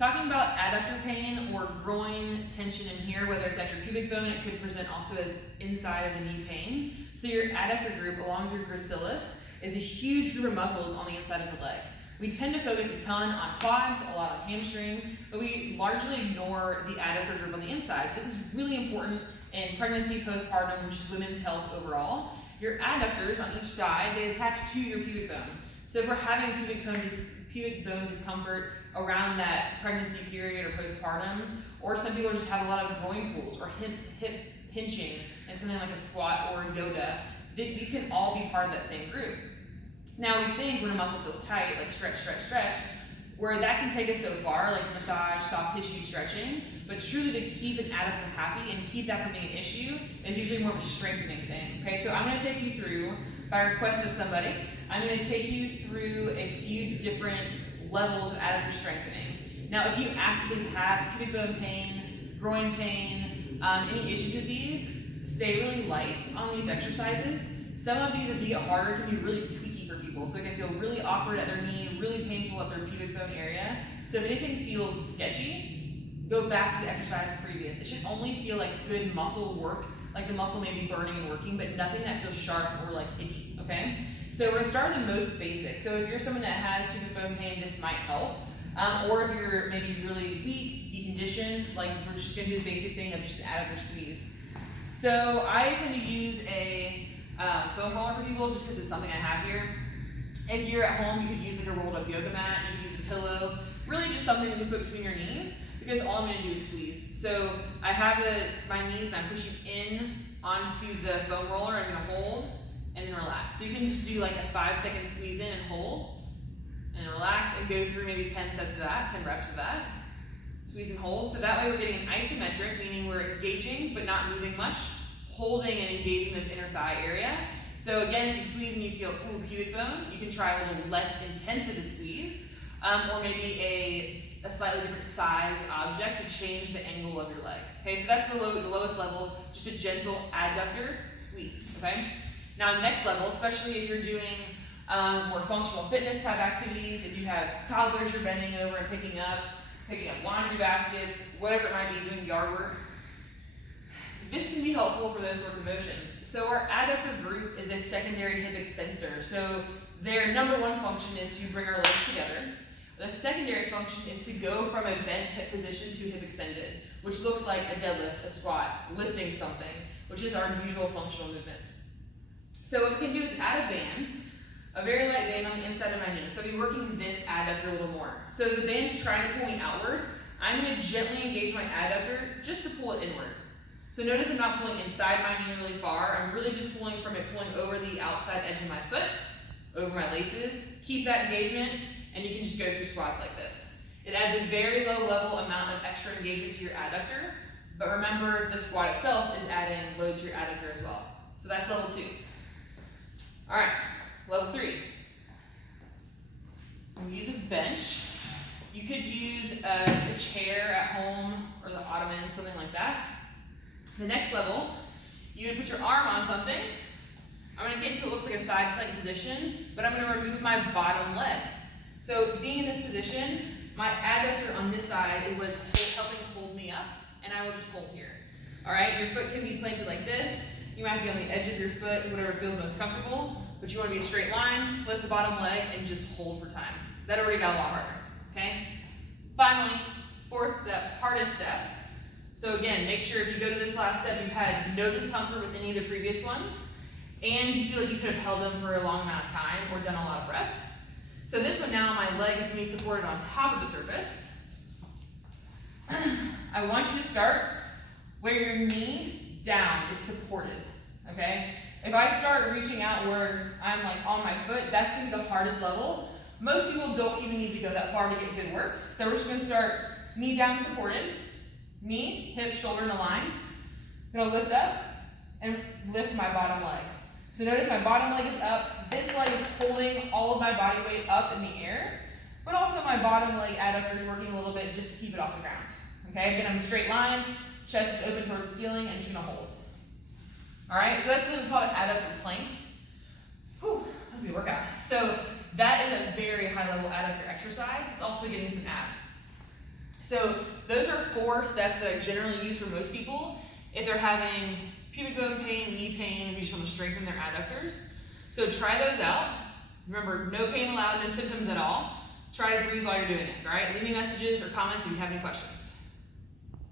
Talking about adductor pain or groin tension in here, whether it's at your pubic bone, it could present also as inside of the knee pain. So your adductor group, along with your gracilis, is a huge group of muscles on the inside of the leg. We tend to focus a ton on quads, a lot on hamstrings, but we largely ignore the adductor group on the inside. This is really important in pregnancy, postpartum, and just women's health overall. Your adductors on each side, they attach to your pubic bone. So if we're having pubic bone discomfort around that pregnancy period or postpartum, or some people just have a lot of groin pulls or hip pinching and something like a squat or yoga, these can all be part of that same group. Now we think when a muscle feels tight, like stretch, where that can take us so far, like massage, soft tissue stretching, but truly to keep an adductor happy and keep that from being an issue is usually more of a strengthening thing. Okay, so I'm going to take you through, by request of somebody, I'm going to take you through a few different levels of adductor strengthening. Now if you actively have pubic bone pain, groin pain, any issues with these, stay really light on these exercises. Some of these, as we get harder, can be really tweaky for people. So it can feel really awkward at their knee, really painful at their pubic bone area. So if anything feels sketchy, go back to the exercise previous. It should only feel like good muscle work, like the muscle may be burning and working, but nothing that feels sharp or like icky, okay? So we're gonna start with the most basic. So if you're someone that has pubic bone pain, this might help. Or if you're maybe really weak, deconditioned, like we're just gonna do the basic thing of just an adductor squeeze. So I tend to use a foam roller for people just because it's something I have here. If you're at home, you could use like a rolled up yoga mat, you could use a pillow, really just something that you put between your knees, because all I'm gonna do is squeeze. So I have my knees and I'm pushing in onto the foam roller, I'm gonna hold and then relax. So you can just do like a 5-second squeeze in and hold, and relax, and go through maybe 10 sets of that, 10 reps of that. Squeeze and hold, so that way we're getting an isometric, meaning we're engaging but not moving much, holding and engaging this inner thigh area. So again, if you squeeze and you feel, ooh, pubic bone, you can try a little less intense of a squeeze, or maybe a slightly different sized object to change the angle of your leg. Okay, so that's the lowest level, just a gentle adductor squeeze, okay? Now next level, especially if you're doing more functional fitness type activities, if you have toddlers you're bending over and picking up laundry baskets, whatever it might be, doing yard work, this can be helpful for those sorts of motions. So our adductor group is a secondary hip extensor. So their number one function is to bring our legs together. The secondary function is to go from a bent hip position to hip extended, which looks like a deadlift, a squat, lifting something, which is our usual functional movements. So what we can do is add a band, a very light band on the inside of my knee. So I'll be working this adductor a little more. So the band's trying to pull me outward. I'm going to gently engage my adductor just to pull it inward. So notice I'm not pulling inside my knee really far. I'm really just pulling from it, pulling over the outside edge of my foot, over my laces. Keep that engagement, and you can just go through squats like this. It adds a very low level amount of extra engagement to your adductor, but remember the squat itself is adding load to your adductor as well. So that's level 2. All right, level 3. I'm using a bench. You could use a chair at home or the ottoman, something like that. The next level, you would put your arm on something. I'm going to get into what looks like a side plank position, but I'm going to remove my bottom leg. So being in this position, my adductor on this side is what is helping hold me up, and I will just hold here. All right, your foot can be planted like this. You might be on the edge of your foot, whatever feels most comfortable, but you want to be a straight line, lift the bottom leg, and just hold for time. That already got a lot harder, okay? Finally, 4th step, hardest step. So again, make sure if you go to this last step, you've had no discomfort with any of the previous ones, and you feel like you could have held them for a long amount of time or done a lot of reps. So this one now, my leg is going to be supported on top of the surface. I want you to start where your knee down is supported, okay? If I start reaching out where I'm like on my foot, that's going to be the hardest level. Most people don't even need to go that far to get good work. So we're just going to start knee down supported, knee, hip, shoulder in a line. I'm going to lift up and lift my bottom leg. So notice my bottom leg is up. This leg is holding all of my body weight up in the air, but also my bottom leg adductor is working a little bit just to keep it off the ground. Okay, again, I'm a straight line, chest is open towards the ceiling, and just going to hold. All right, so that's what we call an adductor plank. Whew, that was a good workout. So that is a very high level adductor exercise. It's also getting some abs. So those are 4 steps that I generally use for most people if they're having pubic bone pain, knee pain, we just want to strengthen their adductors. So try those out. Remember, no pain allowed, no symptoms at all. Try to breathe while you're doing it, all right? Leave me messages or comments if you have any questions.